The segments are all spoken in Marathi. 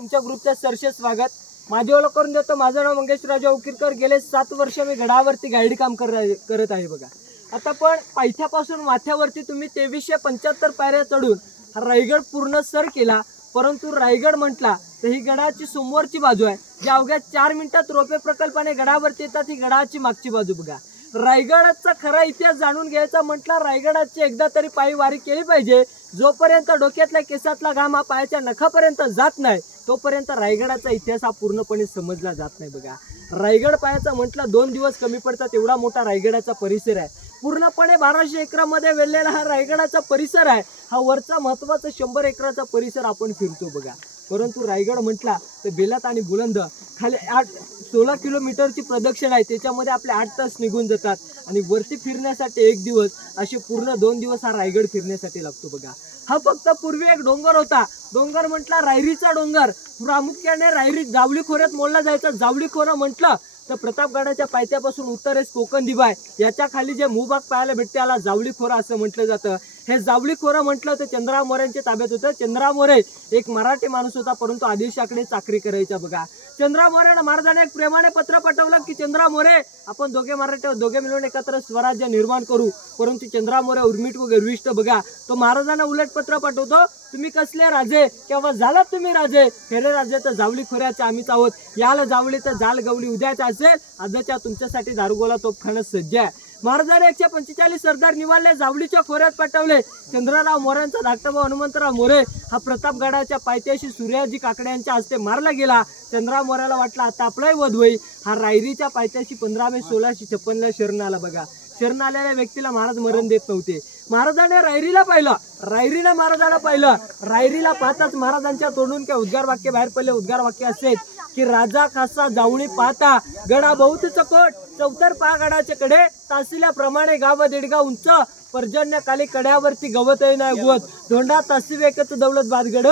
तुमच्या ग्रुपचं सरसे स्वागत. माझी ओळख करून देतो माझं नाव मंगेश राजा उकिरकर. गेले सात वर्ष मी गडावरती गाईड काम कर करत आहे बघा. आता पण पायथ्यापासून माथ्यावरती तुम्ही तेवीसशे पंच्याहत्तर पायऱ्या चढून हा रायगड पूर्ण सर केला. परंतु रायगड म्हटला तर ही गडाची समोरची बाजू आहे. ज्या अवघ्या चार मिनिटात रोपे प्रकल्पाने गडावरती येतात ही गडाची मागची बाजू बघा. रायगडाचा खरा इतिहास जाणून घ्यायचा म्हटला रायगडाची एकदा तरी पायी वारी केली पाहिजे. जोपर्यंत डोक्यातल्या केसातला घाम हा पायाच्या नखापर्यंत जात नाही तोपर्यंत रायगडाचा इतिहास हा पूर्णपणे समजला जात नाही बघा. रायगड पायाचा म्हटलं दोन दिवस कमी पडतात एवढा मोठा रायगडाचा परिसर आहे. पूर्णपणे बाराशे एकरामध्ये वेढलेला हा रायगडाचा परिसर आहे. हा वरचा महत्त्वाचा शंभर एकराचा परिसर आपण फिरतो बघा. परंतु रायगड म्हटला तर बेलात आणि बुलंद. खाली आठ सोळा किलोमीटरची प्रदक्षिणा आहे. त्याच्यामध्ये आपले आठ तास निघून जातात. आणि वरती फिरण्यासाठी एक दिवस असे पूर्ण दोन दिवस हा रायगड फिरण्यासाठी लागतो बघा. हा फक्त पूर्वी एक डोंगर होता. डोंगर म्हटला रायरीचा डोंगर. प्रामुख्याने रायरी जावळी खोऱ्यात मोडला जायचा. जावळी खोरं म्हटलं तर प्रतापगडाच्या पायथ्यापासून उत्तरेस कोकण दिवाय याच्या खाली जे भूभाग पाहायला भेटते याला जावळी खोरा असं म्हटलं जातं. हे जावळी खोरा म्हटलं तर चंद्रा मोऱ्यांच्या ताब्यात होतं. चंद्रा मोरे एक मराठी माणूस होता परंतु आदिलशाकडे चाकरी करायचा बघा. चंद्रा मोरे महाराजाने एक प्रेमाने पत्र पाठवलं की चंद्रा मोरे आपण दोघे मराठी दोघे मिळून एकत्र स्वराज्य निर्माण करू. परंतु चंद्रा मोरे उर्मिट व गर्विष्ट बघा. तो महाराजांना उलट पत्र पाठवतो. तुम्ही कसले राजे? किंवा झालात तुम्ही राजे? खरे राजे तर जावली खोऱ्याचे आम्हीच आहोत. याला जावळीचं जाल गवली उद्याच असेल. आजच्या तुमच्यासाठी दारुगोला तोफखाना सज्ज आहे. महाराजाने एकशे पंचेचाळीस सरदार निवाडले जावळीच्या खोऱ्यात पाठवले चंद्रराव मोऱ्यांचा धाकटा भाऊ हनुमंतराव मोरे हा प्रतापगडाच्या पायथ्याशी सूर्याजी काकड्यांच्या हस्ते मारला गेला. चंद्रराव मोऱ्याला वाटला आता आपलाही वध होईल. हा रायरीच्या पायथ्याशी पंधरा मे सोळाशे छप्पनला शरण आला बघा. शरण आलेल्या व्यक्तीला महाराज मरण देत नव्हते. महाराजाने रायरीला पाहिलं. रायरीला महाराजाला पाहिलं. रायरीला पाहताच महाराजांच्या तोंडून काय उद्गार वाक्य बाहेर पडले. उद्गार वाक्य असेल की राजा खासा जावणी पाहता गडा बहुत चकोट चौतर पहा गडाचे कडे तासिल्याप्रमाणे गाव दीडगा उंच पर्जन्य काली कड्यावरती गवतही नाही गवत. धोंडा तासी वेकत दौलत बादगड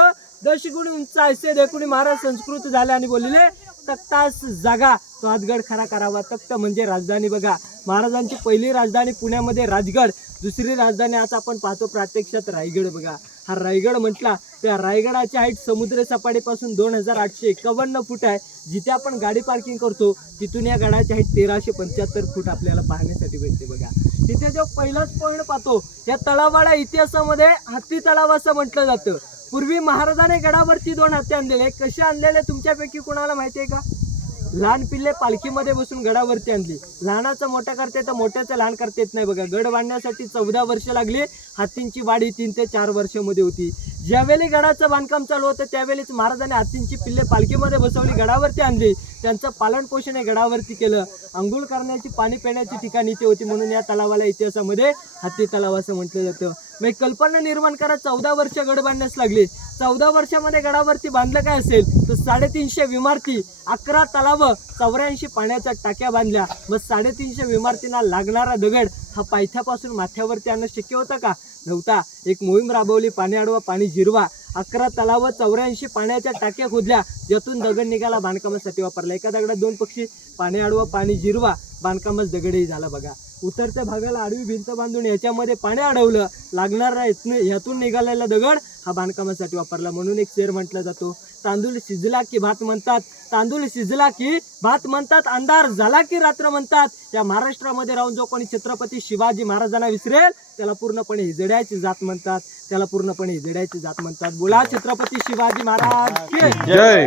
दश गुणी उंच ऐसे देखुणी महाराज संस्कृत झाले आणि बोलले तक्तास जागा तो हातगड खरा करावा. तक्त म्हणजे राजधानी बघा. महाराजांची पहिली राजधानी पुण्यामध्ये राजगड दुसरी राजधानी आज आपण पाहतो प्रत्यक्षात रायगड बघा. हा रायगड म्हटला त्या रायगडाची हाईट समुद्र सपाटीपासून दोन हजार आठशे एकावन्न फूट आहे. जिथे आपण गाडी पार्किंग करतो तिथून या गडाची हाईट तेराशे पंच्याहत्तर फूट आपल्याला पाहण्यासाठी भेटते बघा. तिथे जो पहिलाच पॉईंट पाहतो या तळावाडा इतिहासामध्ये हत्ती तलाव असं म्हटलं जातं. पूर्वी महाराजाने गडावरती दोन हत्ती आणलेले. कसे आणलेले तुमच्यापैकी कोणाला माहिती आहे का? लहान पिल्ले पालखीमध्ये बसून गडावरती आणली. लहानाचं मोठा करते तर मोठ्याचं लहान करता येत नाही बघा. गड बांधण्यासाठी चौदा वर्ष लागली. हत्तींची वाढी तीन ते चार वर्षामध्ये होती. ज्यावेळी गडाचं बांधकाम चालू होतं त्यावेळीच महाराजांनी हत्तींची पिल्ले पालखीमध्ये बसवली गडावरती आणली. त्यांचं पालनपोषण हे गडावरती केलं. आंघोळ करण्याची पाणी पिण्याची ठिकाणी इथे होती. म्हणून या तलावाला इतिहासामध्ये हत्ती तलाव असं म्हटलं जातं. मग कल्पना निर्माण करा चौदा वर्ष गड बांधण्यास लागले. चौदा वर्षामध्ये गडावरती बांधलं काय असेल? तर साडेतीनशे विमारती अकरा तलाव चौऱ्याऐंशी पाण्याच्या टाक्या बांधल्या. मग साडेतीनशे विमारतींना लागणारा दगड हा पायथ्यापासून माथ्यावरती आणणं शक्य होतं का? नव्हता. एक मोहीम राबवली पाणी अडवा पाणी जिरवा. अकरा तलाव चौऱ्याऐंशी पाण्याच्या टाक्या खोदल्या. ज्यातून दगड निघाला बांधकामासाठी वापरला. एका दगडात दोन पक्षी पाणी अडवा पाणी जिरवा. बांधकामच दगडही झाला बघा. उतरत्या भागाला आडवी भिंत बांधून याच्यामध्ये पाणी अडवलं. लागणार नाही. ह्यातून निघालेला दगड हा बांधकामासाठी वापरला. म्हणून एक शेर म्हटला जातो. तांदूळ शिजला की भात म्हणतात. तांदूळ शिजला की भात म्हणतात. अंधार झाला की रात्र म्हणतात. या महाराष्ट्रामध्ये राहून जो कोणी छत्रपती शिवाजी महाराजांना विसरेल त्याला पूर्णपणे हिजड्याची जात म्हणतात. त्याला पूर्णपणे हिजड्याची जात म्हणतात. बोला छत्रपती शिवाजी महाराज. जय.